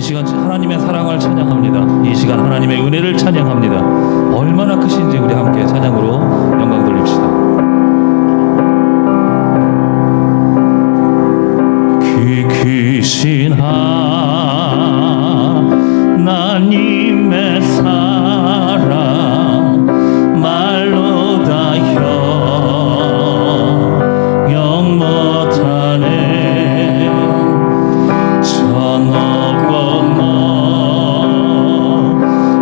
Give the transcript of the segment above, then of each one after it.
이 시간 하나님의 사랑을 찬양합니다. 이 시간 하나님의 은혜를 찬양합니다. 얼마나 크신지 우리 함께 찬양으로 영광 돌립시다. 크신 하나님의 사랑 말로 다 형용 못하네. 천억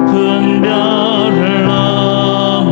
높은 별을 넘어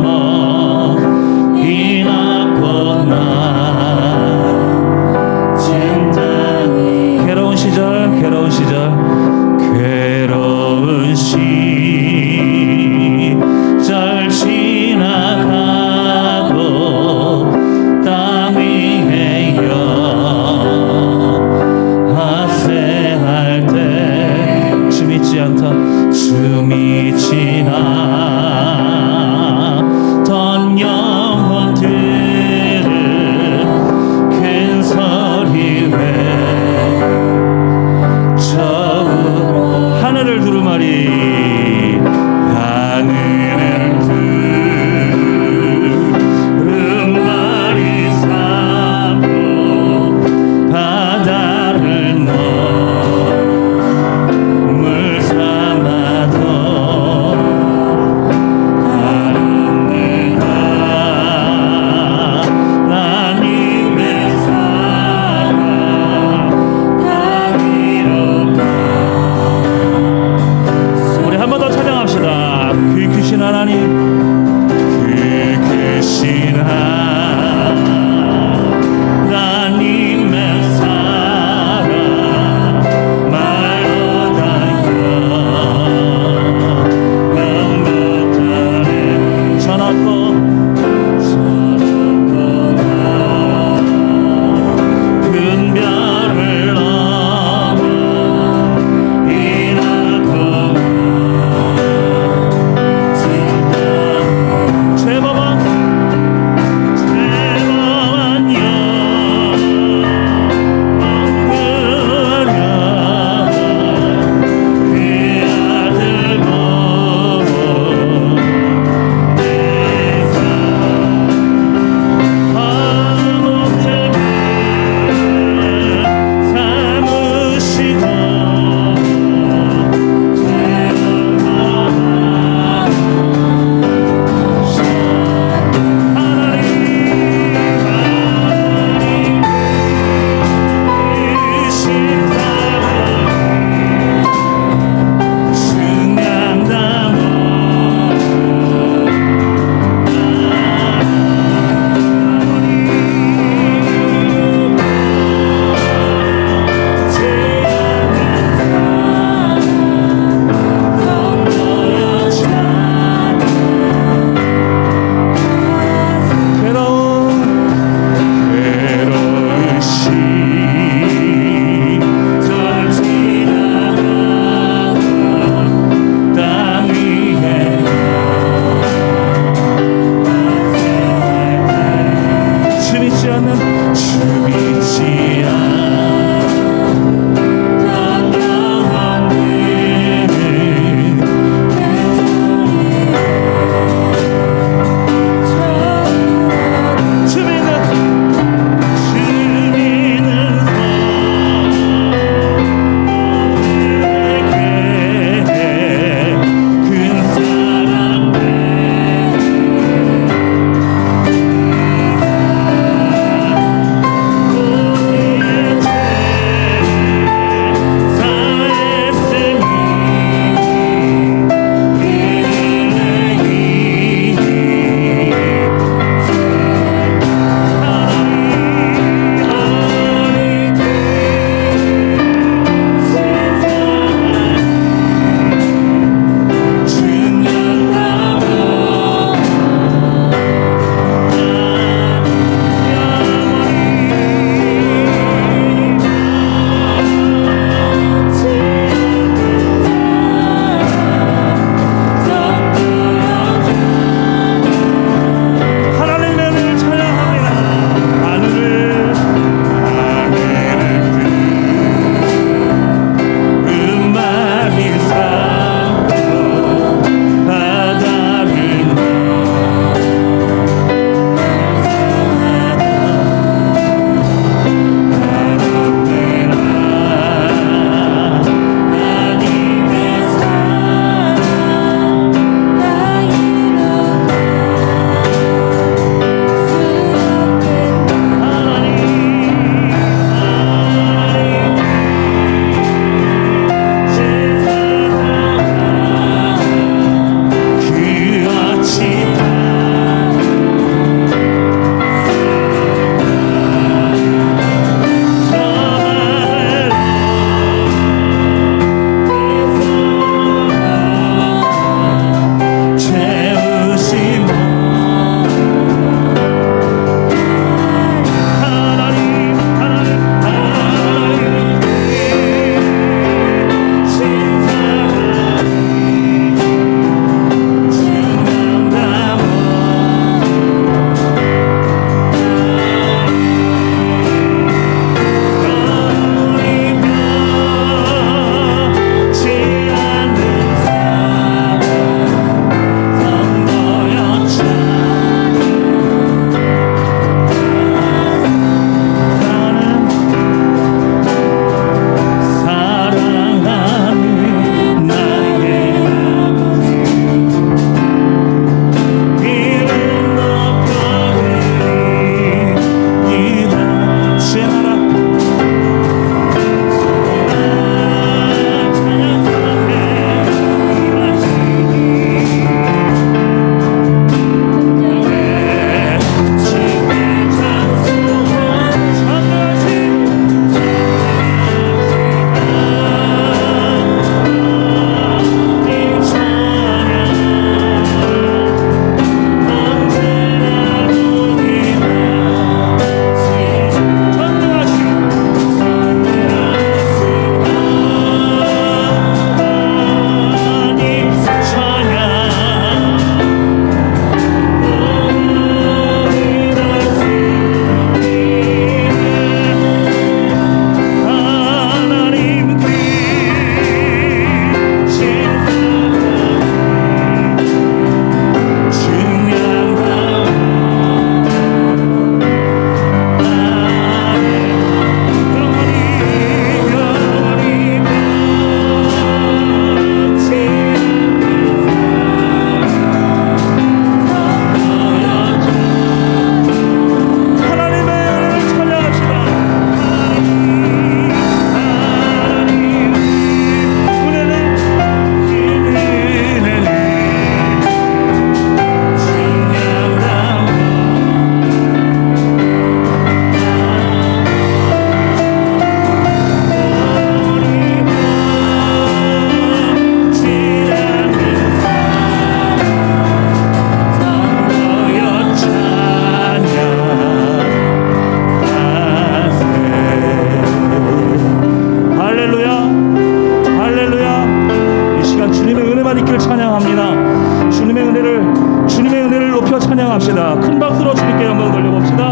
박수로 주님께 영광 돌려봅시다.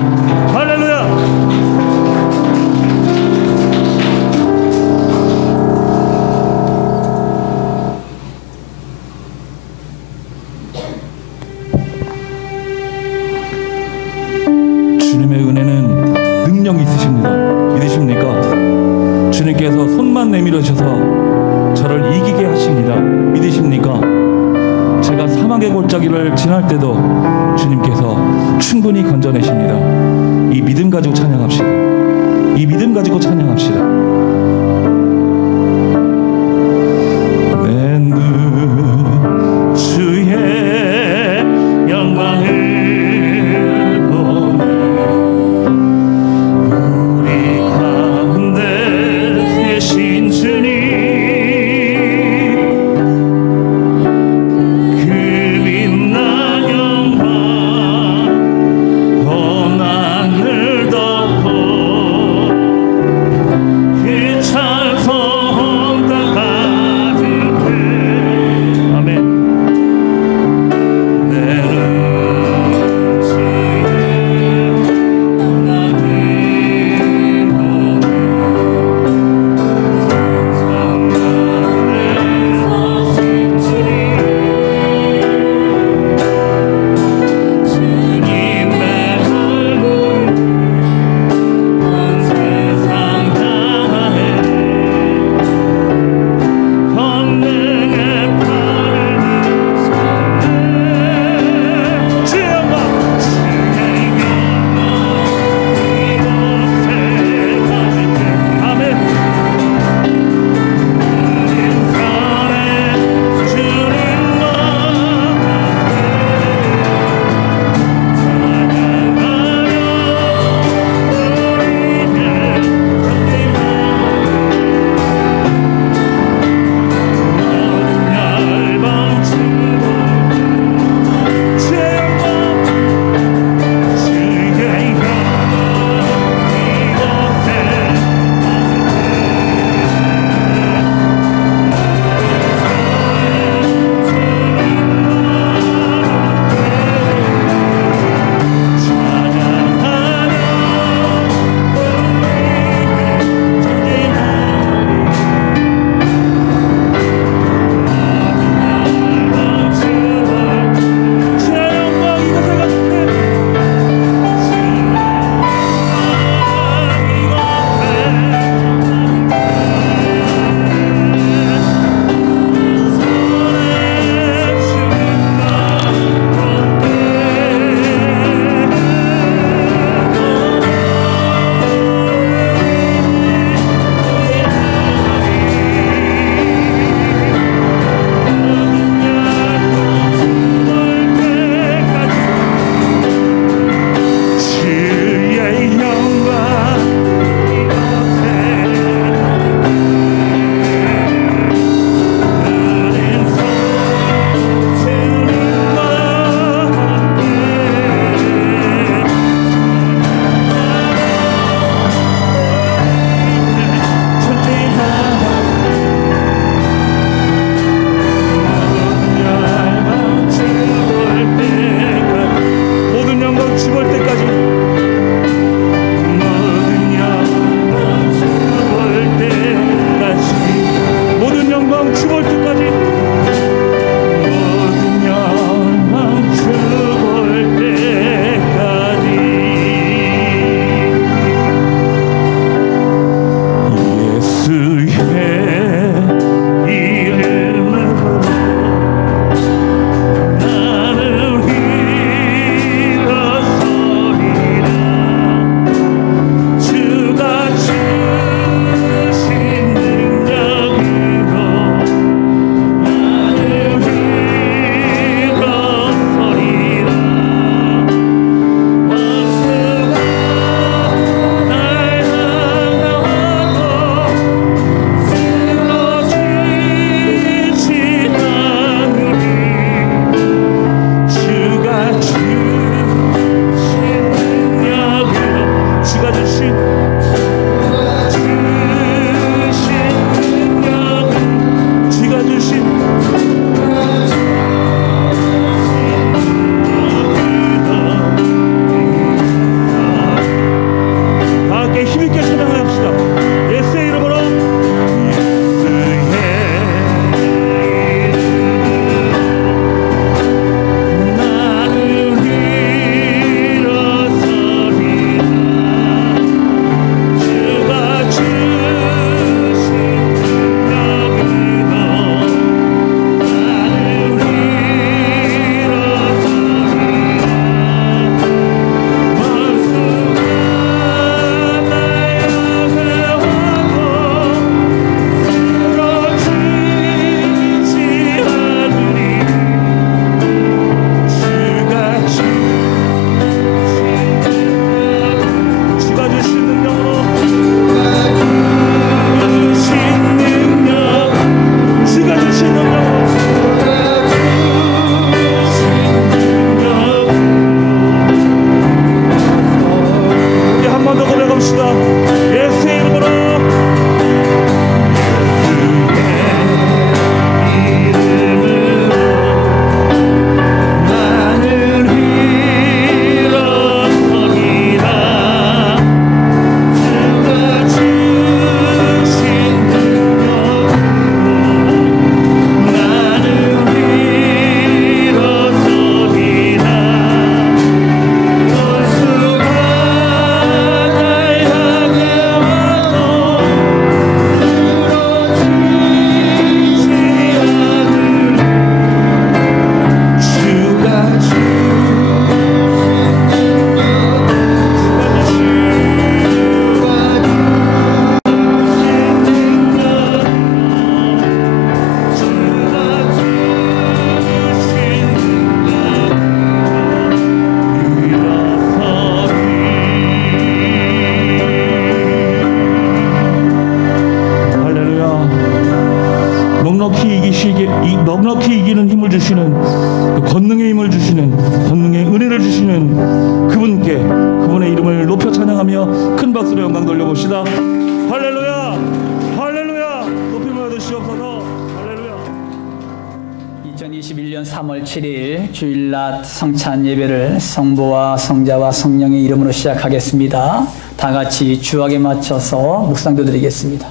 할렐루야. 주님의 은혜는 능력이 있으십니다. 믿으십니까? 주님께서 손만 내밀으셔서 저를 이기게 하십니다. 믿으십니까? 제가 사망의 골짜기를 지날 때도 주님께서 충분히 건져내십니다. 이 믿음 가지고 찬양합시다. 이 믿음 가지고 찬양합시다. 내 눈 주의 영광을 그 주시는, 권능의 힘을 주시는, 권능의 은혜를 주시는 그분께, 그분의 이름을 높여 찬양하며 큰 박수로 영광 돌려봅시다. 할렐루야, 할렐루야. 높임을 얻으시옵소서. 할렐루야. 2021년 3월 7일 주일낮 성찬 예배를 성부와 성자와 성령의 이름으로 시작하겠습니다. 다 같이 주악에 맞춰서 묵상도 드리겠습니다.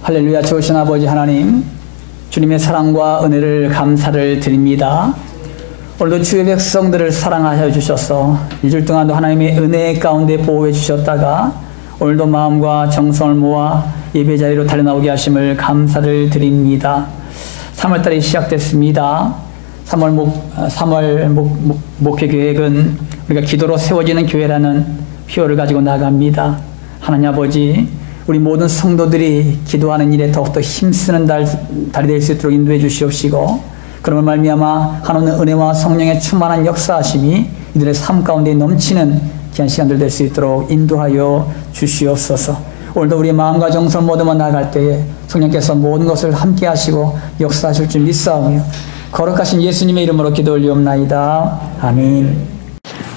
할렐루야. 좋으신 아버지 하나님, 주님의 사랑과 은혜를 감사를 드립니다. 오늘도 주의 백성들을 사랑하여 주셔서 2주 동안도 하나님의 은혜 가운데 보호해 주셨다가 오늘도 마음과 정성을 모아 예배 자리로 달려나오게 하심을 감사를 드립니다. 3월달이 시작됐습니다. 3월 목회 계획은 우리가 기도로 세워지는 교회라는 표어를 가지고 나갑니다. 하나님 아버지, 우리 모든 성도들이 기도하는 일에 더욱더 힘쓰는 달이 될 수 있도록 인도해 주시옵시고, 그러면 말미암아 하나님의 은혜와 성령의 충만한 역사하심이 이들의 삶 가운데 넘치는 귀한 시간들 될 수 있도록 인도하여 주시옵소서. 오늘도 우리의 마음과 정성을 모두만 나아갈 때에 성령께서 모든 것을 함께 하시고 역사하실 줄 믿사오며 거룩하신 예수님의 이름으로 기도 올리옵나이다. 아멘.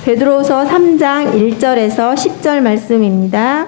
베드로후서 3장 1절에서 10절 말씀입니다.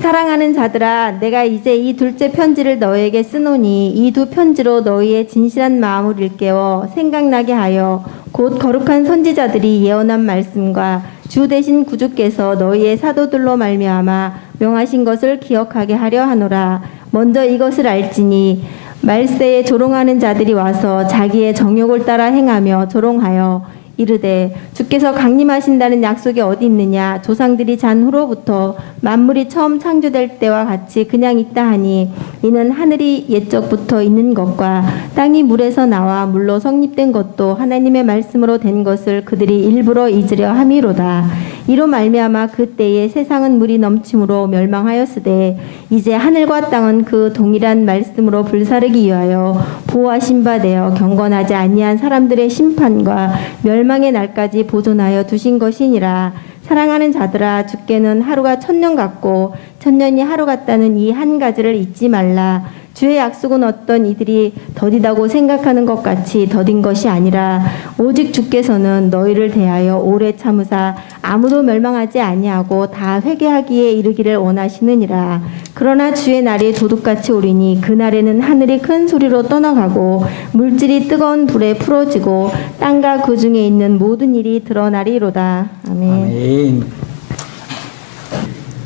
사랑하는 자들아, 내가 이제 이 둘째 편지를 너희에게 쓰노니 이 두 편지로 너희의 진실한 마음을 일깨워 생각나게 하여 곧 거룩한 선지자들이 예언한 말씀과 주 되신 구주께서 너희의 사도들로 말미암아 명하신 것을 기억하게 하려 하노라. 먼저 이것을 알지니 말세에 조롱하는 자들이 와서 자기의 정욕을 따라 행하며 조롱하여 이르되 주께서 강림하신다는 약속이 어디 있느냐. 조상들이 잔 후로부터 만물이 처음 창조될 때와 같이 그냥 있다 하니 이는 하늘이 옛적부터 있는 것과 땅이 물에서 나와 물로 성립된 것도 하나님의 말씀으로 된 것을 그들이 일부러 잊으려 함이로다. 이로 말미암아 그때에 세상은 물이 넘침으로 멸망하였으되 이제 하늘과 땅은 그 동일한 말씀으로 불사르기 위하여 보호하신 바 되어 경건하지 아니한 사람들의 심판과 멸망의 날까지 보존하여 두신 것이니라. 사랑하는 자들아, 주께는 하루가 1000년 같고 1000년이 하루 같다는 이 한 가지를 잊지 말라. 주의 약속은 어떤 이들이 더디다고 생각하는 것 같이 더딘 것이 아니라 오직 주께서는 너희를 대하여 오래 참으사 아무도 멸망하지 아니하고 다 회개하기에 이르기를 원하시느니라. 그러나 주의 날이 도둑같이 오리니 그날에는 하늘이 큰 소리로 떠나가고 물질이 뜨거운 불에 풀어지고 땅과 그 중에 있는 모든 일이 드러나리로다. 아멘. 아멘.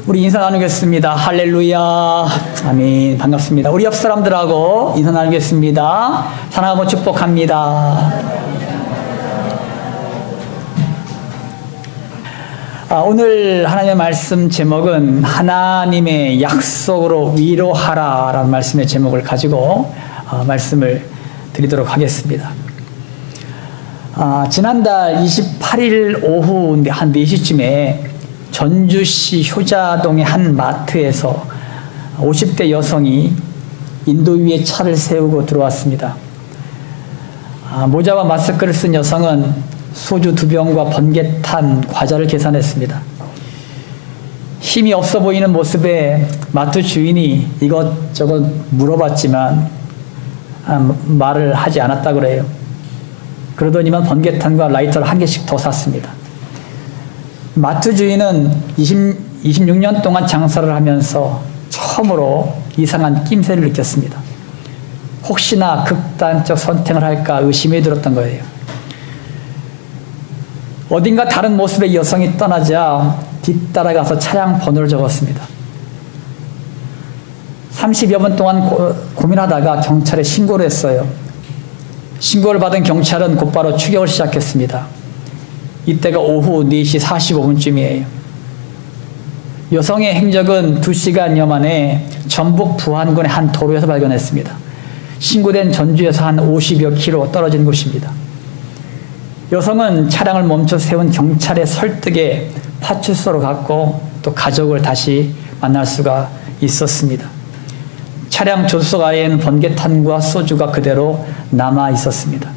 우리 인사 나누겠습니다. 할렐루야. 아멘. 반갑습니다. 우리 옆 사람들하고 인사 나누겠습니다. 사랑하고 축복합니다. 오늘 하나님의 말씀 제목은 하나님의 약속으로 위로하라 라는 말씀의 제목을 가지고 말씀을 드리도록 하겠습니다. 지난달 28일 오후 한 4시쯤에 전주시 효자동의 한 마트에서 50대 여성이 인도 위에 차를 세우고 들어왔습니다. 모자와 마스크를 쓴 여성은 소주 2병과 번개탄 과자를 계산했습니다. 힘이 없어 보이는 모습에 마트 주인이 이것저것 물어봤지만 말을 하지 않았다고 그래요. 그러더니만 번개탄과 라이터를 한 개씩 더 샀습니다. 마트 주인은 26년 동안 장사를 하면서 처음으로 이상한 낌새를 느꼈습니다. 혹시나 극단적 선택을 할까 의심이 들었던 거예요. 어딘가 다른 모습의 여성이 떠나자 뒤따라가서 차량 번호를 적었습니다. 30여 분 동안 고민하다가 경찰에 신고를 했어요. 신고를 받은 경찰은 곧바로 추격을 시작했습니다. 이때가 오후 4시 45분쯤이에요. 여성의 행적은 2시간여 만에 전북 부안군의 한 도로에서 발견했습니다. 신고된 전주에서 한 50여 킬로 떨어진 곳입니다. 여성은 차량을 멈춰 세운 경찰의 설득에 파출소로 갔고 또 가족을 다시 만날 수가 있었습니다. 차량 조수석 아래에는 번개탄과 소주가 그대로 남아 있었습니다.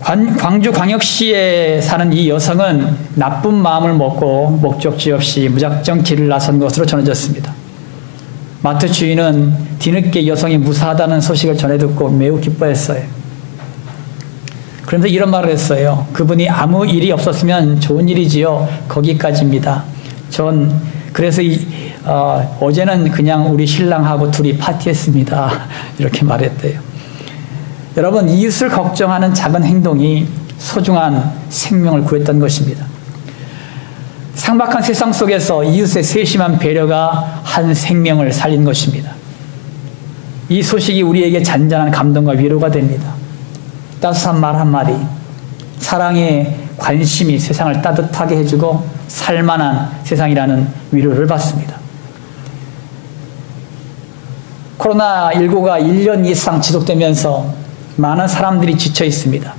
광주광역시에 사는 이 여성은 나쁜 마음을 먹고 목적지 없이 무작정 길을 나선 것으로 전해졌습니다. 마트 주인은 뒤늦게 여성이 무사하다는 소식을 전해 듣고 매우 기뻐했어요. 그런데 이런 말을 했어요. 그분이 아무 일이 없었으면 좋은 일이지요. 거기까지입니다. 그래서 어제는 그냥 우리 신랑하고 둘이 파티했습니다. 이렇게 말했대요. 여러분, 이웃을 걱정하는 작은 행동이 소중한 생명을 구했던 것입니다. 삭막한 세상 속에서 이웃의 세심한 배려가 한 생명을 살린 것입니다. 이 소식이 우리에게 잔잔한 감동과 위로가 됩니다. 따스한 말 한마디, 사랑의 관심이 세상을 따뜻하게 해주고 살만한 세상이라는 위로를 받습니다. 코로나19가 1년 이상 지속되면서 많은 사람들이 지쳐 있습니다.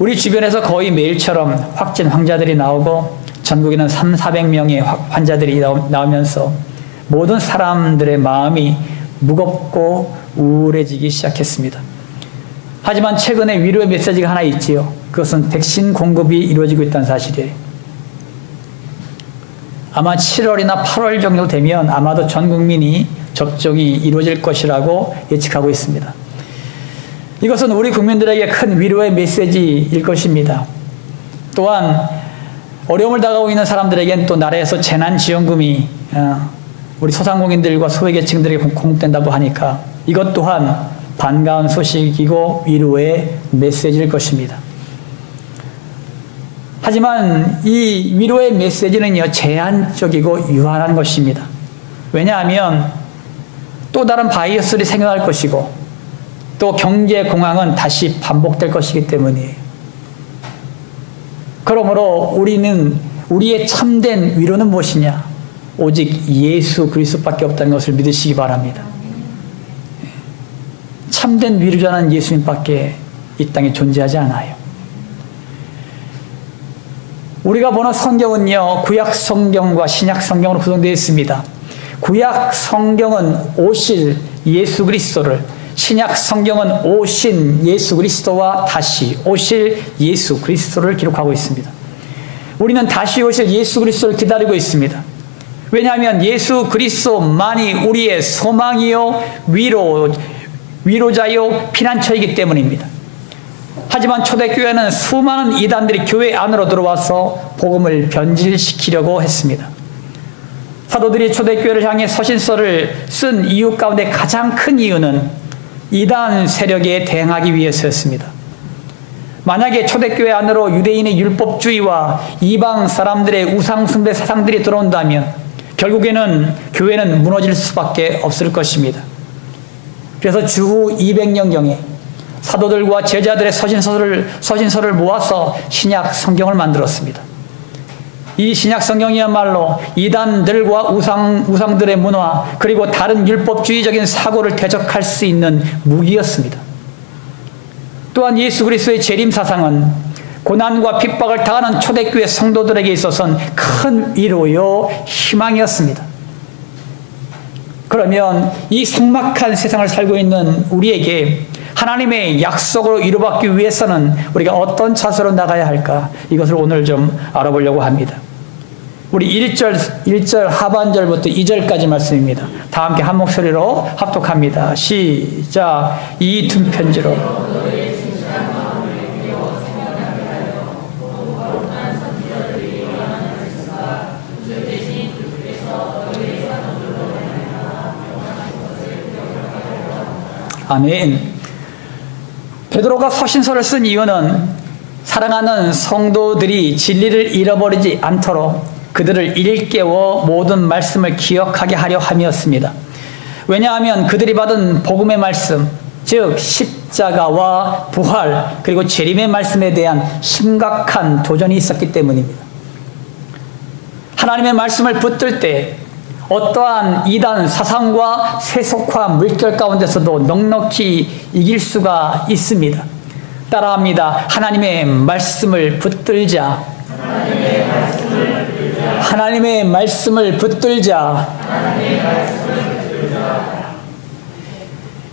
우리 주변에서 거의 매일처럼 확진 환자들이 나오고 전국에는 300~400명의 환자들이 나오면서 모든 사람들의 마음이 무겁고 우울해지기 시작했습니다. 하지만 최근에 위로의 메시지가 하나 있지요. 그것은 백신 공급이 이루어지고 있다는 사실이에요. 아마 7월이나 8월 정도 되면 아마도 전 국민이 접종이 이루어질 것이라고 예측하고 있습니다. 이것은 우리 국민들에게 큰 위로의 메시지일 것입니다. 또한 어려움을 당하고 있는 사람들에게는 또 나라에서 재난지원금이 우리 소상공인들과 소외계층들에게 공급된다고 하니까 이것 또한 반가운 소식이고 위로의 메시지일 것입니다. 하지만 이 위로의 메시지는요, 제한적이고 유한한 것입니다. 왜냐하면 또 다른 바이러스를 생겨날 것이고 또 경제 공황은 다시 반복될 것이기 때문이에요. 그러므로 우리의 참된 위로는 무엇이냐? 오직 예수 그리스도밖에 없다는 것을 믿으시기 바랍니다. 참된 위로자는 예수님밖에 이 땅에 존재하지 않아요. 우리가 보는 성경은요, 구약 성경과 신약 성경으로 구성되어 있습니다. 구약 성경은 오실 예수 그리스도를, 신약 성경은 오신 예수 그리스도와 다시 오실 예수 그리스도를 기록하고 있습니다. 우리는 다시 오실 예수 그리스도를 기다리고 있습니다. 왜냐하면 예수 그리스도만이 우리의 소망이요 위로자요 피난처이기 때문입니다. 하지만 초대교회는 수많은 이단들이 교회 안으로 들어와서 복음을 변질시키려고 했습니다. 사도들이 초대교회를 향해 서신서를 쓴 이유 가운데 가장 큰 이유는 이단 세력에 대응하기 위해서였습니다. 만약에 초대교회 안으로 유대인의 율법주의와 이방 사람들의 우상숭배 사상들이 들어온다면 결국에는 교회는 무너질 수밖에 없을 것입니다. 그래서 주후 200년경에 사도들과 제자들의 서신서를 모아서 신약 성경을 만들었습니다. 이 신약 성경이야말로 이단들과 우상들의 문화 그리고 다른 율법주의적인 사고를 대적할 수 있는 무기였습니다. 또한 예수 그리스도의 재림 사상은 고난과 핍박을 당하는 초대교회 성도들에게 있어서는 큰 위로요 희망이었습니다. 그러면 이 삭막한 세상을 살고 있는 우리에게 하나님의 약속으로 위로받기 위해서는 우리가 어떤 자세로 나가야 할까? 이것을 오늘 좀 알아보려고 합니다. 우리 1절 하반절부터 2절까지 말씀입니다. 다 함께 한 목소리로 합독합니다. 시작. 이 두 편지로 아멘. 베드로가 서신서를 쓴 이유는 사랑하는 성도들이 진리를 잃어버리지 않도록 그들을 일깨워 모든 말씀을 기억하게 하려 함이었습니다. 왜냐하면 그들이 받은 복음의 말씀, 즉 십자가와 부활 그리고 재림의 말씀에 대한 심각한 도전이 있었기 때문입니다. 하나님의 말씀을 붙들 때 어떠한 이단 사상과 세속화 물결 가운데서도 넉넉히 이길 수가 있습니다. 따라합니다. 하나님의 말씀을 붙들자. 하나님의 말씀을 붙들자.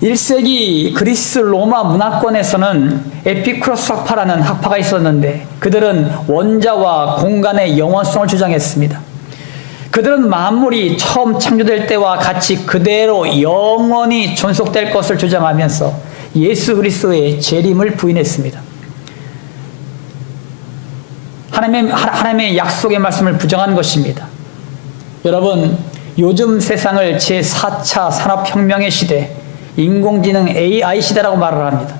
1세기 그리스 로마 문화권에서는 에피쿠로스 학파라는 학파가 있었는데 그들은 원자와 공간의 영원성을 주장했습니다. 그들은 만물이 처음 창조될 때와 같이 그대로 영원히 존속될 것을 주장하면서 예수 그리스도의 재림을 부인했습니다. 하나님의 약속의 말씀을 부정한 것입니다. 여러분, 요즘 세상을 제4차 산업혁명의 시대, 인공지능 AI 시대라고 말을 합니다.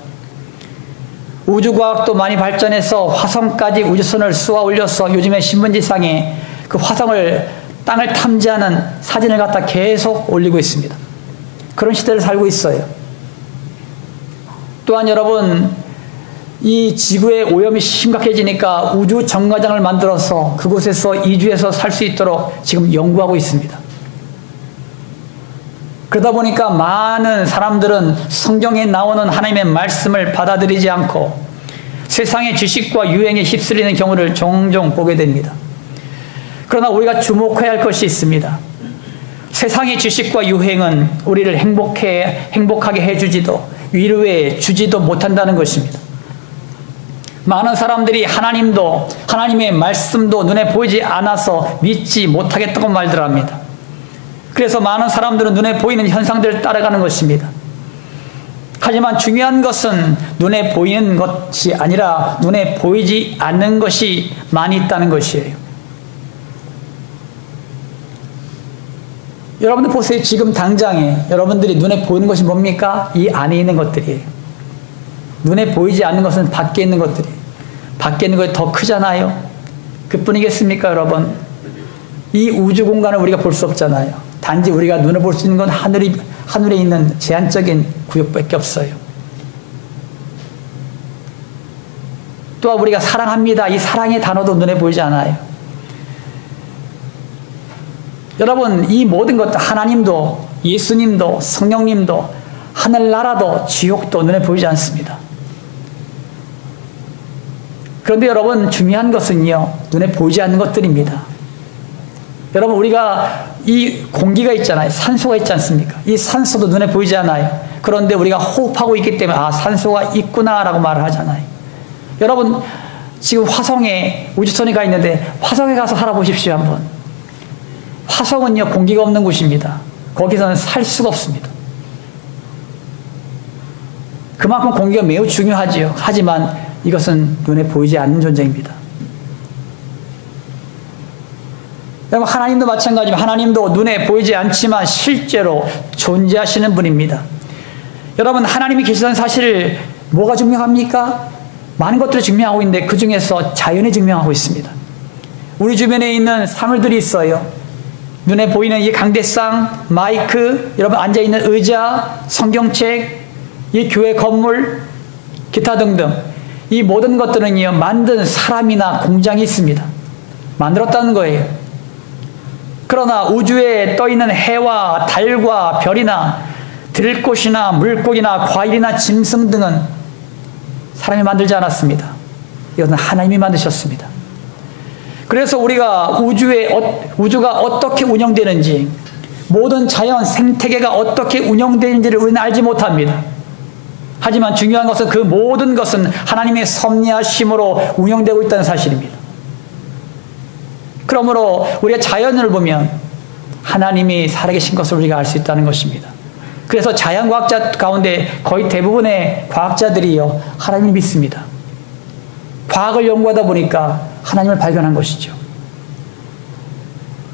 우주과학도 많이 발전해서 화성까지 우주선을 쏘아 올려서 요즘에 신문지상에 그 화성을 땅을 탐지하는 사진을 갖다 계속 올리고 있습니다. 그런 시대를 살고 있어요. 또한 여러분, 이 지구의 오염이 심각해지니까 우주 정거장을 만들어서 그곳에서 이주해서 살 수 있도록 지금 연구하고 있습니다. 그러다 보니까 많은 사람들은 성경에 나오는 하나님의 말씀을 받아들이지 않고 세상의 지식과 유행에 휩쓸리는 경우를 종종 보게 됩니다. 그러나 우리가 주목해야 할 것이 있습니다. 세상의 지식과 유행은 우리를 행복하게 해주지도 위로해 주지도 못한다는 것입니다. 많은 사람들이 하나님도 하나님의 말씀도 눈에 보이지 않아서 믿지 못하겠다고 말들 합니다. 그래서 많은 사람들은 눈에 보이는 현상들을 따라가는 것입니다. 하지만 중요한 것은 눈에 보이는 것이 아니라 눈에 보이지 않는 것이 많이 있다는 것이에요. 여러분들 보세요. 지금 당장에 여러분들이 눈에 보이는 것이 뭡니까? 이 안에 있는 것들이에요. 눈에 보이지 않는 것은 밖에 있는 것들이에요. 밖에 있는 것이 더 크잖아요. 그뿐이겠습니까, 여러분? 이 우주 공간을 우리가 볼 수 없잖아요. 단지 우리가 눈에 볼 수 있는 건 하늘에 있는 제한적인 구역밖에 없어요. 또한 우리가 사랑합니다. 이 사랑의 단어도 눈에 보이지 않아요. 여러분, 이 모든 것들, 하나님도 예수님도 성령님도 하늘나라도 지옥도 눈에 보이지 않습니다. 그런데 여러분, 중요한 것은요, 눈에 보이지 않는 것들입니다. 여러분, 우리가 이 공기가 있잖아요. 산소가 있지 않습니까? 이 산소도 눈에 보이지 않아요. 그런데 우리가 호흡하고 있기 때문에 아, 산소가 있구나라고 말을 하잖아요. 여러분, 지금 화성에 우주선이 가 있는데 화성에 가서 살아보십시오, 한번. 화성은요, 공기가 없는 곳입니다. 거기서는 살 수가 없습니다. 그만큼 공기가 매우 중요하지요. 하지만 이것은 눈에 보이지 않는 존재입니다. 여러분, 하나님도 마찬가지입니다. 하나님도 눈에 보이지 않지만 실제로 존재하시는 분입니다. 여러분, 하나님이 계시다는 사실을 뭐가 증명합니까? 많은 것들을 증명하고 있는데 그 중에서 자연이 증명하고 있습니다. 우리 주변에 있는 사물들이 있어요. 눈에 보이는 이 강대상, 마이크, 여러분 앉아있는 의자, 성경책, 이 교회 건물, 기타 등등 이 모든 것들은요, 만든 사람이나 공장이 있습니다. 만들었다는 거예요. 그러나 우주에 떠있는 해와 달과 별이나 들꽃이나 물고기나 과일이나 짐승 등은 사람이 만들지 않았습니다. 이것은 하나님이 만드셨습니다. 그래서 우리가 우주가 어떻게 운영되는지, 모든 자연 생태계가 어떻게 운영되는지를 우리는 알지 못합니다. 하지만 중요한 것은 그 모든 것은 하나님의 섭리하심으로 운영되고 있다는 사실입니다. 그러므로 우리가 자연을 보면 하나님이 살아계신 것을 우리가 알 수 있다는 것입니다. 그래서 자연과학자 가운데 거의 대부분의 과학자들이요, 하나님을 믿습니다. 과학을 연구하다 보니까 하나님을 발견한 것이죠.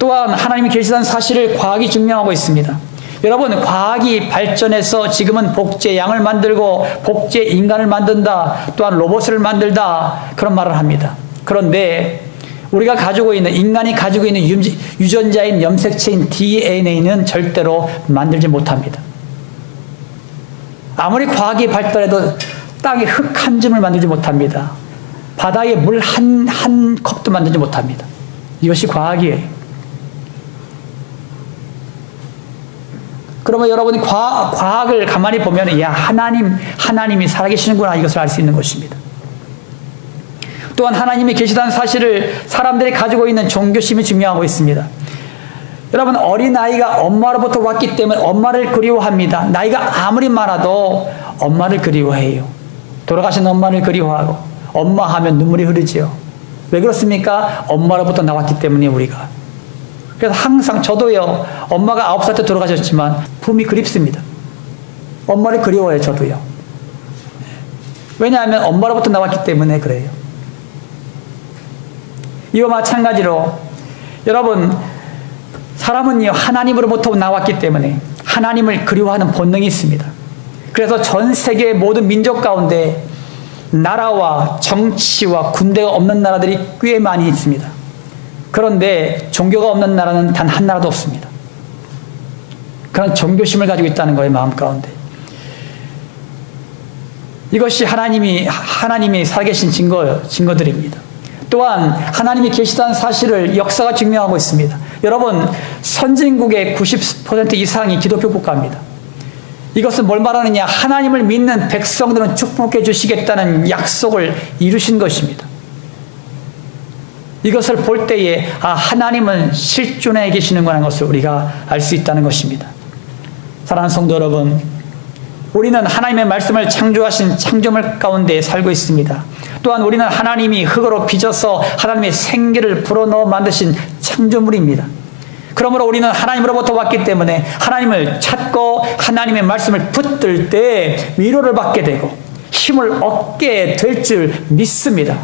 또한 하나님이 계시다는 사실을 과학이 증명하고 있습니다. 여러분, 과학이 발전해서 지금은 복제 양을 만들고 복제 인간을 만든다, 또한 로봇을 만들다, 그런 말을 합니다. 그런데 우리가 가지고 있는, 인간이 가지고 있는 유전자인 염색체인 DNA는 절대로 만들지 못합니다. 아무리 과학이 발달해도 땅에 흙 한 줌을 만들지 못합니다. 바다에 물 한 컵도 만들지 못합니다. 이것이 과학이에요. 그러면 여러분이 과학을 가만히 보면 야, 하나님이 살아계시는구나 이것을 알 수 있는 것입니다. 또한 하나님이 계시다는 사실을 사람들이 가지고 있는 종교심이 증명하고 있습니다. 여러분, 어린아이가 엄마로부터 왔기 때문에 엄마를 그리워합니다. 나이가 아무리 많아도 엄마를 그리워해요. 돌아가신 엄마를 그리워하고 엄마 하면 눈물이 흐르지요. 왜 그렇습니까? 엄마로부터 나왔기 때문에 우리가. 그래서 항상 저도요, 엄마가 9살 때 돌아가셨지만 품이 그립습니다. 엄마를 그리워해요, 저도요. 왜냐하면 엄마로부터 나왔기 때문에 그래요. 이와 마찬가지로 여러분, 사람은요, 하나님으로부터 나왔기 때문에 하나님을 그리워하는 본능이 있습니다. 그래서 전 세계 모든 민족 가운데 나라와 정치와 군대가 없는 나라들이 꽤 많이 있습니다. 그런데 종교가 없는 나라는 단 한 나라도 없습니다. 그런 종교심을 가지고 있다는 거예요, 마음 가운데. 이것이 하나님이 살아계신 증거들입니다. 또한 하나님이 계시다는 사실을 역사가 증명하고 있습니다. 여러분, 선진국의 90% 이상이 기독교 국가입니다. 이것은 뭘 말하느냐? 하나님을 믿는 백성들은 축복해 주시겠다는 약속을 이루신 것입니다. 이것을 볼 때에 하나님은 실존해 계시는구나 것을 우리가 알 수 있다는 것입니다. 사랑하는 성도 여러분, 우리는 하나님의 말씀을 창조하신 창조물 가운데 살고 있습니다. 또한 우리는 하나님이 흙으로 빚어서 하나님의 생기를 불어넣어 만드신 창조물입니다. 그러므로 우리는 하나님으로부터 왔기 때문에 하나님을 찾고 하나님의 말씀을 붙들 때 위로를 받게 되고 힘을 얻게 될 줄 믿습니다.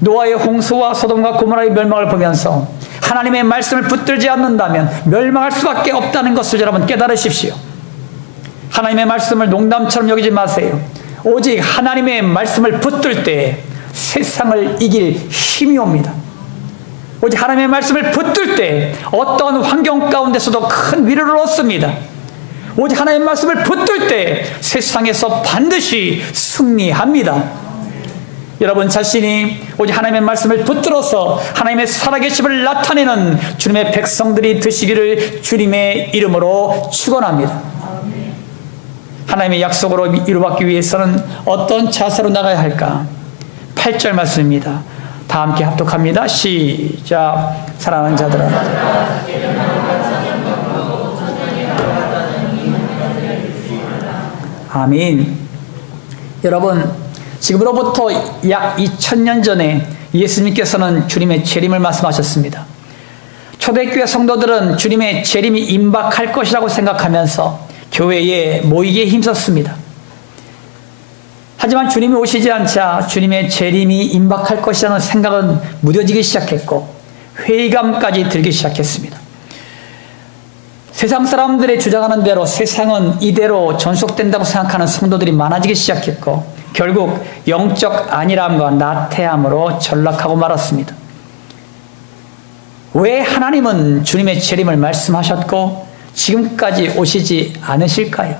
노아의 홍수와 소돔과 고모라의 멸망을 보면서 하나님의 말씀을 붙들지 않는다면 멸망할 수밖에 없다는 것을 여러분 깨달으십시오. 하나님의 말씀을 농담처럼 여기지 마세요. 오직 하나님의 말씀을 붙들 때 세상을 이길 힘이 옵니다. 오직 하나님의 말씀을 붙들 때 어떤 환경 가운데서도 큰 위로를 얻습니다. 오직 하나님의 말씀을 붙들 때 세상에서 반드시 승리합니다. 여러분 자신이 오직 하나님의 말씀을 붙들어서 하나님의 살아계심을 나타내는 주님의 백성들이 되시기를 주님의 이름으로 축원합니다. 하나님의 약속으로 이루받기 위해서는 어떤 자세로 나가야 할까? 8절 말씀입니다. 다 함께 합독합니다. 시작. 사랑하는 자들아, 아멘. 여러분, 지금으로부터 약 2000년 전에 예수님께서는 주님의 재림을 말씀하셨습니다. 초대교회 성도들은 주님의 재림이 임박할 것이라고 생각하면서 교회에 모이기에 힘썼습니다. 하지만 주님이 오시지 않자 주님의 재림이 임박할 것이라는 생각은 무뎌지기 시작했고 회의감까지 들기 시작했습니다. 세상 사람들의 주장하는 대로 세상은 이대로 전속된다고 생각하는 성도들이 많아지기 시작했고 결국 영적 안일함과 나태함으로 전락하고 말았습니다. 왜 하나님은 주님의 재림을 말씀하셨고 지금까지 오시지 않으실까요?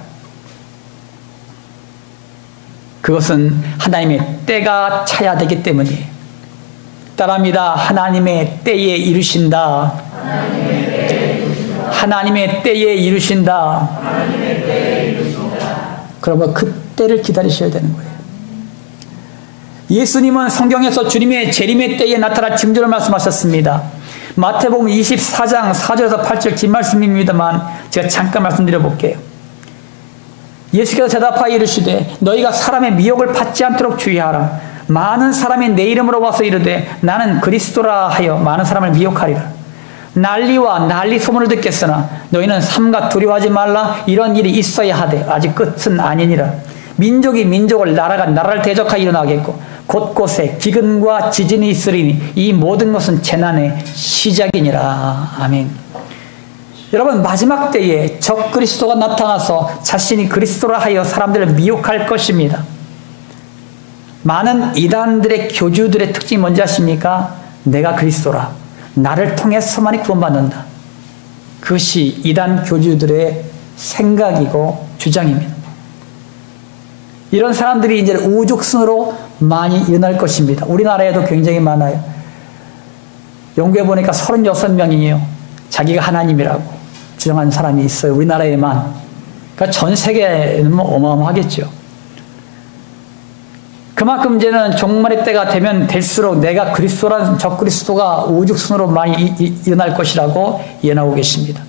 그것은 하나님의 때가 차야 되기 때문이에요. 따라합니다. 하나님의 때에 이루신다. 하나님의 때에 이루신다. 그러면 그 때를 기다리셔야 되는 거예요. 예수님은 성경에서 주님의 재림의 때에 나타날 징조를 말씀하셨습니다. 마태복음 24장 4절에서 8절 긴 말씀입니다만 제가 잠깐 말씀드려 볼게요. 예수께서 대답하여 이르시되 너희가 사람의 미혹을 받지 않도록 주의하라. 많은 사람이 내 이름으로 와서 이르되 나는 그리스도라 하여 많은 사람을 미혹하리라. 난리와 난리 소문을 듣겠으나 너희는 삼가 두려워하지 말라. 이런 일이 있어야 하되 아직 끝은 아니니라. 민족이 민족을 나라가 나라를 대적하여 일어나겠고 곳곳에 기근과 지진이 있으리니 이 모든 것은 재난의 시작이니라. 아멘. 여러분, 마지막 때에 적 그리스도가 나타나서 자신이 그리스도라 하여 사람들을 미혹할 것입니다. 많은 이단들의 교주들의 특징이 뭔지 아십니까? 내가 그리스도라. 나를 통해서만이 구원받는다. 그것이 이단 교주들의 생각이고 주장입니다. 이런 사람들이 이제 우죽순으로 많이 일어날 것입니다. 우리나라에도 굉장히 많아요. 연구해 보니까 36명이에요. 자기가 하나님이라고 주장하는 사람이 있어요. 우리나라에만. 그러니까 전 세계는 뭐 어마어마하겠죠. 그만큼 이제는 종말의 때가 되면 될수록 내가 그리스도라는 적그리스도가 오죽순으로 많이 일어날 것이라고 예언하고 계십니다.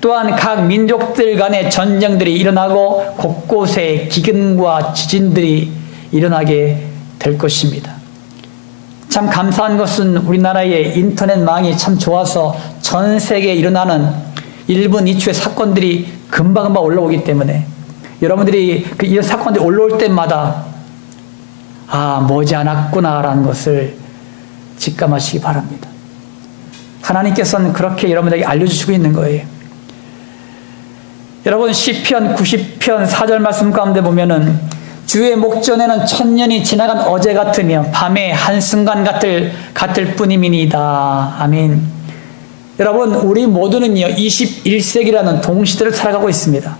또한 각 민족들 간의 전쟁들이 일어나고 곳곳에 기근과 지진들이 일어나게 될 것입니다. 참 감사한 것은 우리나라의 인터넷망이 참 좋아서 전 세계에 일어나는 1분 2초의 사건들이 금방금방 올라오기 때문에 여러분들이 이런 사건들이 올라올 때마다 머지않았구나라는 것을 직감하시기 바랍니다. 하나님께서는 그렇게 여러분들에게 알려주시고 있는 거예요. 여러분 시편 90편 4절 말씀 가운데 보면은 주의 목전에는 천년이 지나간 어제 같으며 밤의 한순간 같을 뿐이니이다. 아멘. 여러분 우리 모두는요 21세기라는 동시대를 살아가고 있습니다.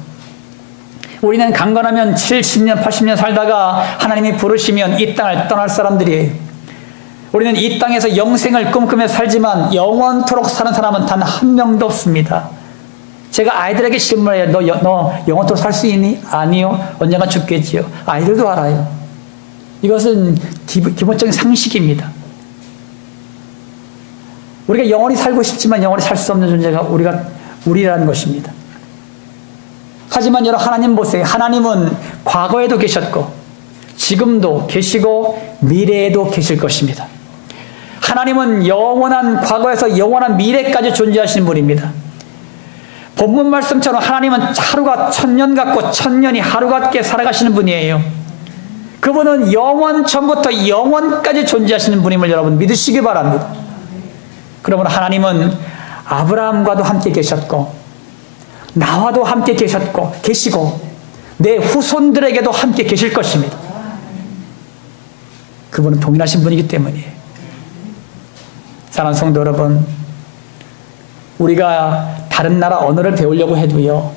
우리는 강건하면 70년 80년 살다가 하나님이 부르시면 이 땅을 떠날 사람들이에요. 우리는 이 땅에서 영생을 꿈꾸며 살지만 영원토록 사는 사람은 단 한 명도 없습니다. 제가 아이들에게 질문해요. 너 영원토록 살 수 있니? 아니요. 언젠가 죽겠지요. 아이들도 알아요. 이것은 기본적인 상식입니다. 우리가 영원히 살고 싶지만 영원히 살 수 없는 존재가 우리라는 것입니다. 하지만 여러분 하나님 보세요. 하나님은 과거에도 계셨고 지금도 계시고 미래에도 계실 것입니다. 하나님은 영원한 과거에서 영원한 미래까지 존재하시는 분입니다. 본문 말씀처럼 하나님은 하루가 천년 같고 천년이 하루 같게 살아가시는 분이에요. 그분은 영원 전부터 영원까지 존재하시는 분임을 여러분 믿으시기 바랍니다. 그러므로 하나님은 아브라함과도 함께 계셨고 나와도 함께 계시고 내 후손들에게도 함께 계실 것입니다. 그분은 동일하신 분이기 때문이에요. 사랑하는 성도 여러분, 우리가 다른 나라 언어를 배우려고 해도요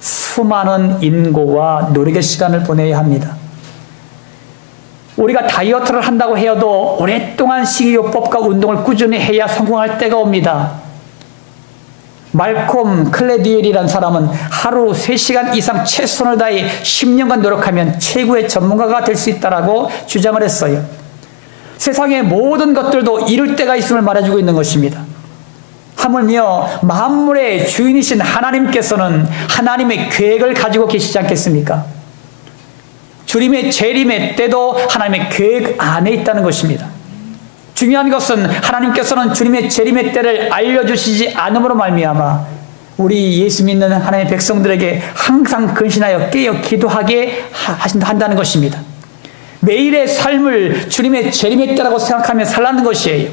수많은 인고와 노력의 시간을 보내야 합니다. 우리가 다이어트를 한다고 해도 오랫동안 식이요법과 운동을 꾸준히 해야 성공할 때가 옵니다. 말콤 클레디엘이라는 사람은 하루 3시간 이상 최선을 다해 10년간 노력하면 최고의 전문가가 될 수 있다고 주장을 했어요. 세상의 모든 것들도 이룰 때가 있음을 말해주고 있는 것입니다. 하물며 만물의 주인이신 하나님께서는 하나님의 계획을 가지고 계시지 않겠습니까? 주님의 재림의 때도 하나님의 계획 안에 있다는 것입니다. 중요한 것은 하나님께서는 주님의 재림의 때를 알려주시지 않음으로 말미암아 우리 예수 믿는 하나님의 백성들에게 항상 근신하여 깨어 기도하게 한다는 것입니다. 매일의 삶을 주님의 재림의 때라고 생각하며 살라는 것이에요.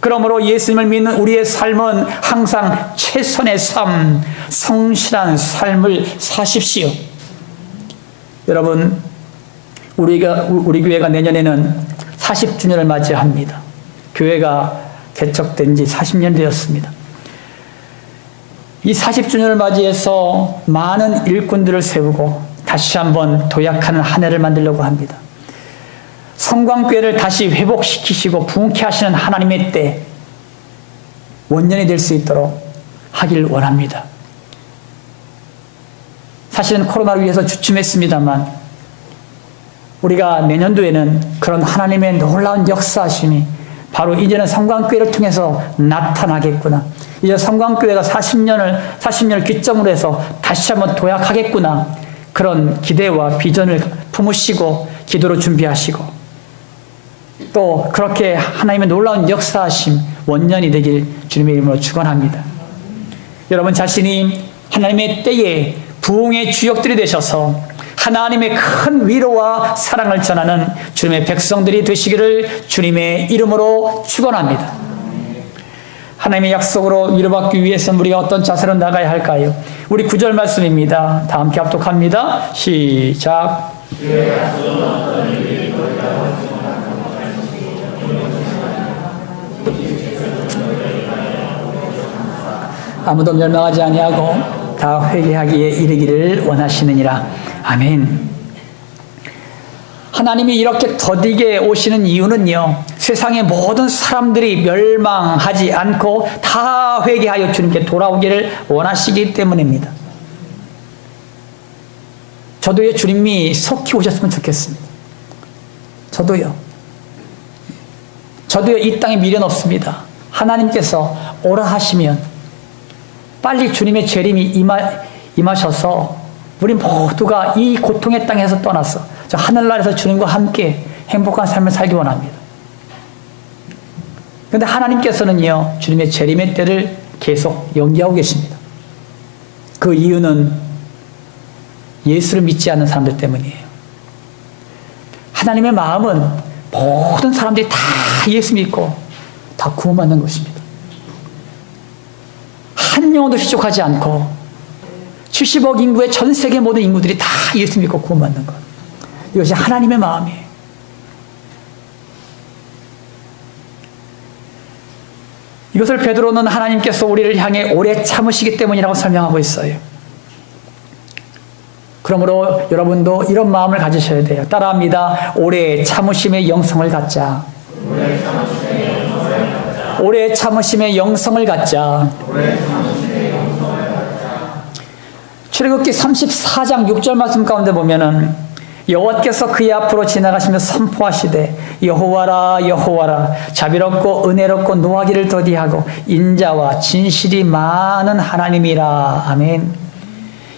그러므로 예수님을 믿는 우리의 삶은 항상 최선의 삶, 성실한 삶을 사십시오. 여러분, 우리 교회가 내년에는 40주년을 맞이합니다. 교회가 개척된 지 40년 되었습니다. 이 40주년을 맞이해서 많은 일꾼들을 세우고 다시 한번 도약하는 한 해를 만들려고 합니다. 성광교회를 다시 회복시키시고 부흥케 하시는 하나님의 때 원년이 될 수 있도록 하길 원합니다. 사실은 코로나로 위해서 주춤했습니다만 우리가 내년도에는 그런 하나님의 놀라운 역사하심이 바로 이제는 성광교회를 통해서 나타나겠구나. 이제 성광교회가 40년을 기점으로 해서 다시 한번 도약하겠구나. 그런 기대와 비전을 품으시고 기도로 준비하시고 또 그렇게 하나님의 놀라운 역사하심 원년이 되길 주님의 이름으로 축원합니다. 여러분 자신이 하나님의 때에 부흥의 주역들이 되셔서 하나님의 큰 위로와 사랑을 전하는 주님의 백성들이 되시기를 주님의 이름으로 축원합니다. 하나님의 약속으로 위로받기 위해서는 우리가 어떤 자세로 나가야 할까요? 우리 9절 말씀입니다. 다 함께 합독합니다. 시작. 아무도 멸망하지 아니하고 다 회개하기에 이르기를 원하시느니라. 아멘. 하나님이 이렇게 더디게 오시는 이유는요, 세상의 모든 사람들이 멸망하지 않고 다 회개하여 주님께 돌아오기를 원하시기 때문입니다. 저도요, 주님이 속히 오셨으면 좋겠습니다. 저도요, 이 땅에 미련 없습니다. 하나님께서 오라 하시면 빨리 주님의 재림이 임하셔서 우리 모두가 이 고통의 땅에서 떠나서 저 하늘나라에서 주님과 함께 행복한 삶을 살기 원합니다. 그런데 하나님께서는요, 주님의 재림의 때를 계속 연기하고 계십니다. 그 이유는 예수를 믿지 않는 사람들 때문이에요. 하나님의 마음은 모든 사람들이 다 예수 믿고 다 구원받는 것입니다. 한 영혼도 희족하지 않고 70억 인구의 전 세계 모든 인구들이 다 예수 믿고 구원받는 것. 이것이 하나님의 마음이에요. 이것을 베드로는 하나님께서 우리를 향해 오래 참으시기 때문이라고 설명하고 있어요. 그러므로 여러분도 이런 마음을 가지셔야 돼요. 따라합니다. 오래 참으심의 영성을 갖자. 오래 참으심의 영성을 갖자. 출애굽기 34장 6절 말씀 가운데 보면은 여호와께서 그의 앞으로 지나가시며 선포하시되 여호와라 여호와라 자비롭고 은혜롭고 노하기를 더디하고 인자와 진실이 많은 하나님이라. 아멘.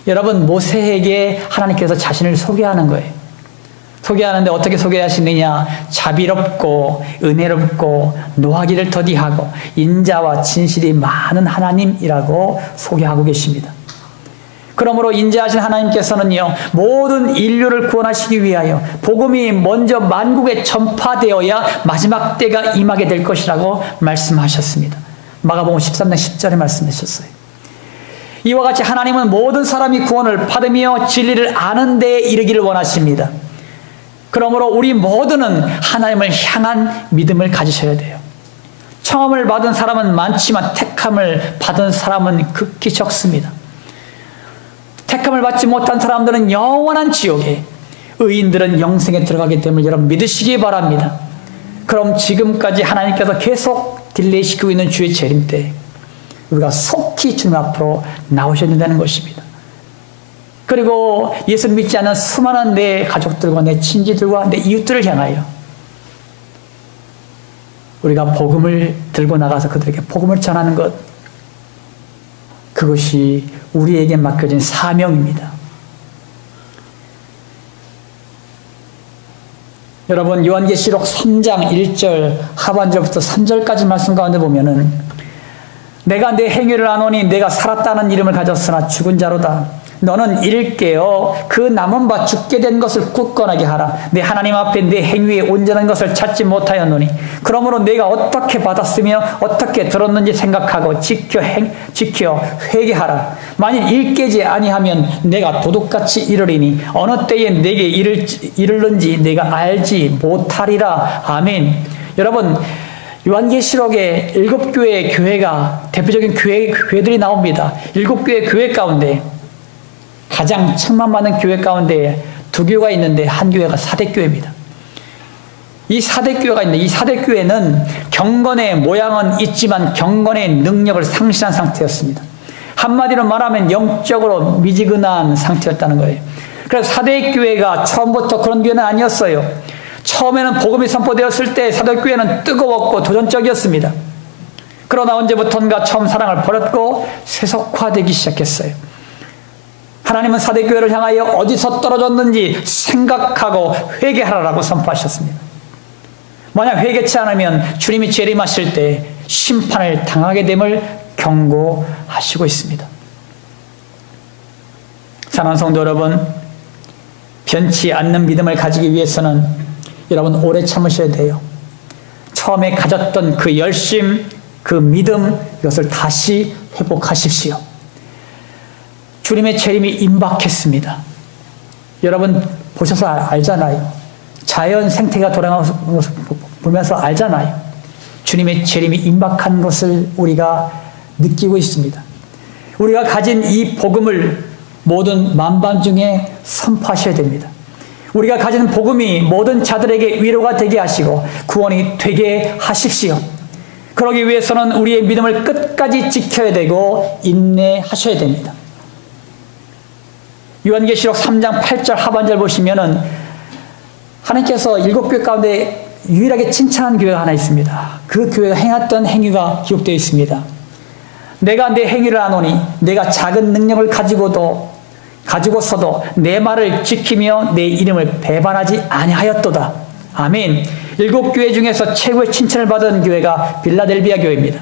여러분, 모세에게 하나님께서 자신을 소개하는 거예요. 소개하는데 어떻게 소개하시느냐? 자비롭고 은혜롭고 노하기를 더디하고 인자와 진실이 많은 하나님이라고 소개하고 계십니다. 그러므로 인자하신 하나님께서는요, 모든 인류를 구원하시기 위하여 복음이 먼저 만국에 전파되어야 마지막 때가 임하게 될 것이라고 말씀하셨습니다. 마가복음 13장 10절에 말씀하셨어요. 이와 같이 하나님은 모든 사람이 구원을 받으며 진리를 아는 데에 이르기를 원하십니다. 그러므로 우리 모두는 하나님을 향한 믿음을 가지셔야 돼요. 청함을 받은 사람은 많지만 택함을 받은 사람은 극히 적습니다. 택함을 받지 못한 사람들은 영원한 지옥에, 의인들은 영생에 들어가기 때문에 여러분 믿으시기 바랍니다. 그럼 지금까지 하나님께서 계속 딜레이시키고 있는 주의 재림 때 우리가 속히 주님 앞으로 나오셔야 된다는 것입니다. 그리고 예수 믿지 않는 수많은 내 가족들과 내 친지들과 내 이웃들을 향하여 우리가 복음을 들고 나가서 그들에게 복음을 전하는 것, 그것이 우리에게 맡겨진 사명입니다. 여러분, 요한계시록 3장 1절 하반절부터 3절까지 말씀 가운데 보면은 내가 내 행위를 아노니 내가 살았다는 이름을 가졌으나 죽은 자로다. 너는 이를 깨어 그 남은 바 죽게 된 것을 굳건하게 하라. 내 하나님 앞에 내 행위에 온전한 것을 찾지 못하였노니 그러므로 내가 어떻게 받았으며 어떻게 들었는지 생각하고 지켜 회개하라. 만일 일 깨지 아니하면 내가 도둑같이 이르리니 어느 때에 내게 이르는지 내가 알지 못하리라. 아멘. 여러분, 요한계시록에 7교회의 교회가 대표적인 교회들이 나옵니다. 7교회 교회 가운데 가장 책망 많은 교회 가운데 2교회가 있는데 한 교회가 사대교회입니다. 이 사대교회가 있는데 이 사대교회는 경건의 모양은 있지만 경건의 능력을 상실한 상태였습니다. 한마디로 말하면 영적으로 미지근한 상태였다는 거예요. 그래서 사대교회가 처음부터 그런 교회는 아니었어요. 처음에는 복음이 선포되었을 때 사도교회는 뜨거웠고 도전적이었습니다. 그러나 언제부턴가 처음 사랑을 버렸고 세속화되기 시작했어요. 하나님은 사도교회를 향하여 어디서 떨어졌는지 생각하고 회개하라고 선포하셨습니다. 만약 회개치 않으면 주님이 재림하실 때 심판을 당하게 됨을 경고하시고 있습니다. 사랑하는 성도 여러분, 변치 않는 믿음을 가지기 위해서는 여러분 오래 참으셔야 돼요. 처음에 가졌던 그 열심, 그 믿음, 이것을 다시 회복하십시오. 주님의 재림이 임박했습니다. 여러분 보셔서 알잖아요. 자연 생태가 돌아가는 것을 보면서 알잖아요. 주님의 재림이 임박한 것을 우리가 느끼고 있습니다. 우리가 가진 이 복음을 모든 만방 중에 선포하셔야 됩니다. 우리가 가진 복음이 모든 자들에게 위로가 되게 하시고 구원이 되게 하십시오. 그러기 위해서는 우리의 믿음을 끝까지 지켜야 되고 인내하셔야 됩니다. 요한계시록 3장 8절 하반절 보시면은 하나님께서 7교회 가운데 유일하게 칭찬한 교회가 하나 있습니다. 그 교회가 행했던 행위가 기록되어 있습니다. 내가 내 행위를 아노니 내가 작은 능력을 가지고서도 내 말을 지키며 내 이름을 배반하지 아니하였도다. 아멘. 7교회 중에서 최고의 칭찬을 받은 교회가 빌라델비아 교회입니다.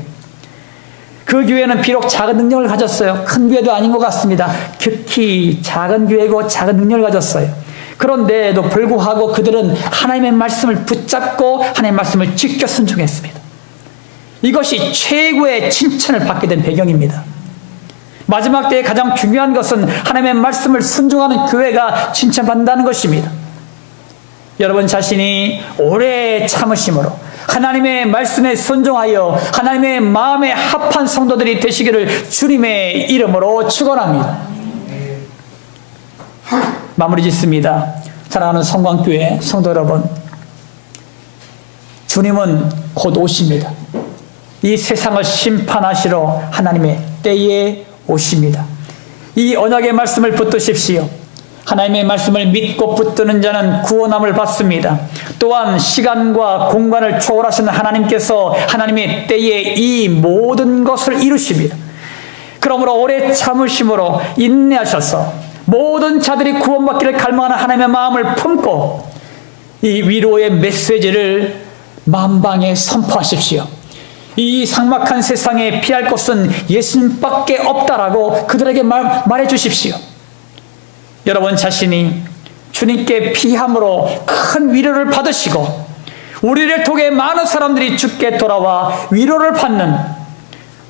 그 교회는 비록 작은 능력을 가졌어요. 큰 교회도 아닌 것 같습니다. 극히 작은 교회고 작은 능력을 가졌어요. 그런데도 불구하고 그들은 하나님의 말씀을 붙잡고 하나님의 말씀을 지켜 순종했습니다. 이것이 최고의 칭찬을 받게 된 배경입니다. 마지막 때에 가장 중요한 것은 하나님의 말씀을 순종하는 교회가 칭찬받는다는 것입니다. 여러분 자신이 오래 참으심으로 하나님의 말씀에 순종하여 하나님의 마음에 합한 성도들이 되시기를 주님의 이름으로 축원합니다. 마무리 짓습니다. 사랑하는 성광교회 성도 여러분, 주님은 곧 오십니다. 이 세상을 심판하시러 하나님의 때에 오십니다. 이 언약의 말씀을 붙드십시오. 하나님의 말씀을 믿고 붙드는 자는 구원함을 받습니다. 또한 시간과 공간을 초월하시는 하나님께서 하나님의 때에 이 모든 것을 이루십니다. 그러므로 오래 참으심으로 인내하셔서 모든 자들이 구원받기를 갈망하는 하나님의 마음을 품고 이 위로의 메시지를 만방에 선포하십시오. 이 삭막한 세상에 피할 곳은 예수님밖에 없다라고 그들에게 말해 주십시오. 여러분 자신이 주님께 피함으로 큰 위로를 받으시고 우리를 통해 많은 사람들이 주께 돌아와 위로를 받는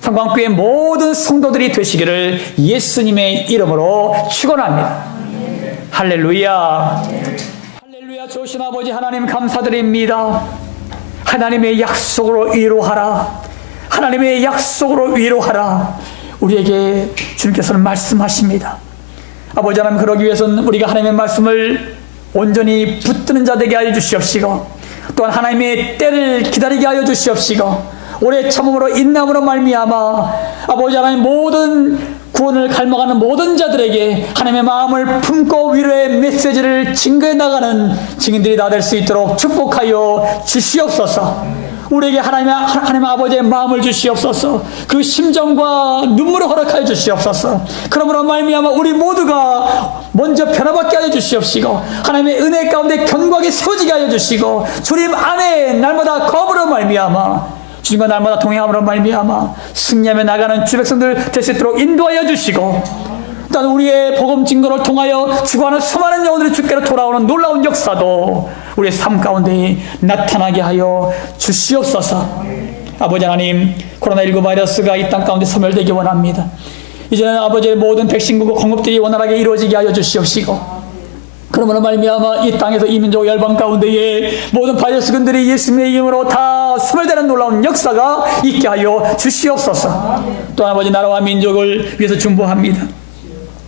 성광교회 모든 성도들이 되시기를 예수님의 이름으로 축원합니다. 할렐루야. 할렐루야. 좋으신 아버지 하나님 감사드립니다. 하나님의 약속으로 위로하라. 하나님의 약속으로 위로하라. 우리에게 주님께서는 말씀하십니다. 아버지 하나님, 그러기 위해서는 우리가 하나님의 말씀을 온전히 붙드는 자 되게 하여 주시옵시고 또한 하나님의 때를 기다리게 하여 주시옵시고 오래 참음으로 인남으로 말미암아 아버지 하나님 모든 구원을 갈망하는 모든 자들에게 하나님의 마음을 품고 위로의 메시지를 증거해 나가는 증인들이 다 될 수 있도록 축복하여 주시옵소서. 우리에게 하나님 아버지의 마음을 주시옵소서. 그 심정과 눈물을 허락하여 주시옵소서. 그러므로 말미암아 우리 모두가 먼저 변화받게 하여 주시옵시고 하나님의 은혜 가운데 견고하게 세워지게 하여 주시고 주님 안에 날마다 거부로 말미암아 주님과 날마다 동행함으로 말미암아 승리하며 나가는 주 백성들 될 수 있도록 인도하여 주시고 또한 우리의 복음 증거를 통하여 죽어가는 수많은 영혼들이 주께로 돌아오는 놀라운 역사도 우리의 삶 가운데 나타나게 하여 주시옵소서. 아버지 하나님, 코로나19 바이러스가 이 땅 가운데 소멸되기 원합니다. 이제는 아버지의 모든 백신국과 공급들이 원활하게 이루어지게 하여 주시옵시고 그러므로 말미암아 이 땅에서 이민족 열방 가운데에 모든 바이러스군들이 예수님의 이름으로 다 소멸되는 놀라운 역사가 있게 하여 주시옵소서. 또한 아버지 나라와 민족을 위해서 중보합니다.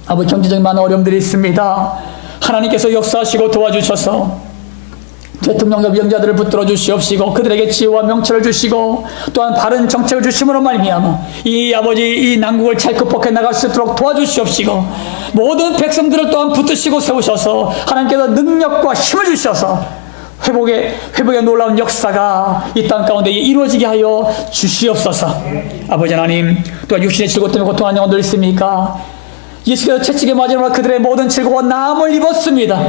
아버지 경제적인 많은 어려움들이 있습니다. 하나님께서 역사하시고 도와주셔서 대통령과 위원자들을 붙들어 주시옵시고 그들에게 지혜와 명철을 주시고 또한 바른 정책을 주심으로 말미암아 이 아버지 이 난국을 잘 극복해 나갈 수 있도록 도와주시옵시고 모든 백성들을 또한 붙드시고 세우셔서 하나님께서 능력과 힘을 주셔서 회복의 놀라운 역사가 이 땅 가운데 이루어지게 하여 주시옵소서. 아버지 하나님, 또한 육신의 질고 때문에 고통하는 영혼들 있습니까? 예수께서 채찍에 맞으므로 그들의 모든 질고와 나음을 입었습니다.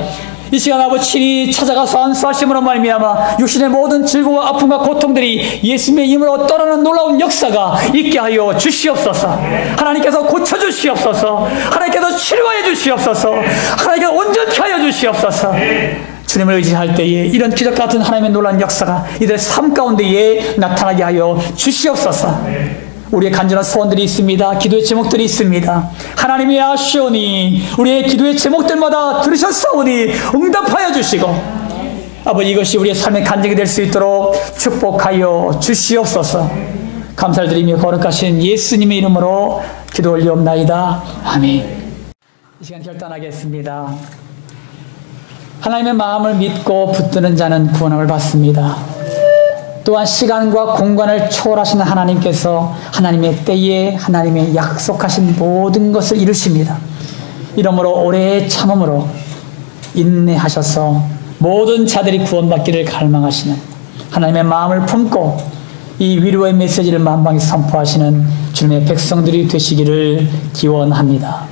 이 시간 아버지 친히 찾아가서 안수하심으로 말미암아 육신의 모든 질고와 아픔과 고통들이 예수님의 이름으로 떠나는 놀라운 역사가 있게 하여 주시옵소서. 하나님께서 고쳐주시옵소서. 하나님께서 치료하여 주시옵소서. 하나님께서 온전케 하여 주시옵소서. 주님을 의지할 때에 이런 기적 같은 하나님의 놀라운 역사가 이들의 삶 가운데에 나타나게 하여 주시옵소서. 우리의 간절한 소원들이 있습니다. 기도의 제목들이 있습니다. 하나님이 아시오니 우리의 기도의 제목들마다 들으셨사오니 응답하여 주시고 아버지 이것이 우리의 삶의 간증이 될 수 있도록 축복하여 주시옵소서. 감사를 드리며 거룩하신 예수님의 이름으로 기도 올리옵나이다. 아멘. 이 시간 결단하겠습니다. 하나님의 마음을 믿고 붙드는 자는 구원함을 받습니다. 또한 시간과 공간을 초월하시는 하나님께서 하나님의 때에 하나님의 약속하신 모든 것을 이루십니다. 이러므로 오래 참음으로 인내하셔서 모든 자들이 구원받기를 갈망하시는 하나님의 마음을 품고 이 위로의 메시지를 만방에 선포하시는 주님의 백성들이 되시기를 기원합니다.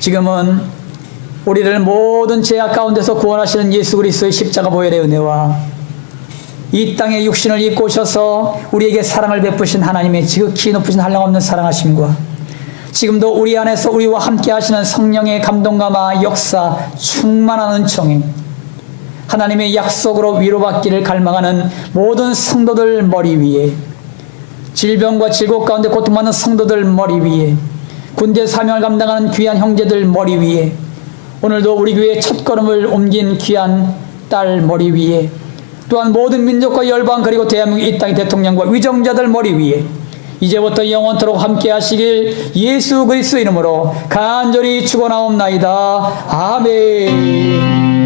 지금은 우리를 모든 죄악 가운데서 구원하시는 예수 그리스도의 십자가 보혈의 은혜와 이 땅에 육신을 입고 오셔서 우리에게 사랑을 베푸신 하나님의 지극히 높으신 한량없는 사랑하심과 지금도 우리 안에서 우리와 함께 하시는 성령의 감동감화 역사 충만한 은총이 하나님의 약속으로 위로받기를 갈망하는 모든 성도들 머리 위에, 질병과 질곡 가운데 고통받는 성도들 머리 위에, 군대 사명을 감당하는 귀한 형제들 머리 위에, 오늘도 우리 교회의 첫걸음을 옮긴 귀한 딸 머리 위에, 또한 모든 민족과 열방 그리고 대한민국 이 땅의 대통령과 위정자들 머리 위에 이제부터 영원토록 함께 하시길 예수 그리스도 이름으로 간절히 축원하옵나이다. 아멘.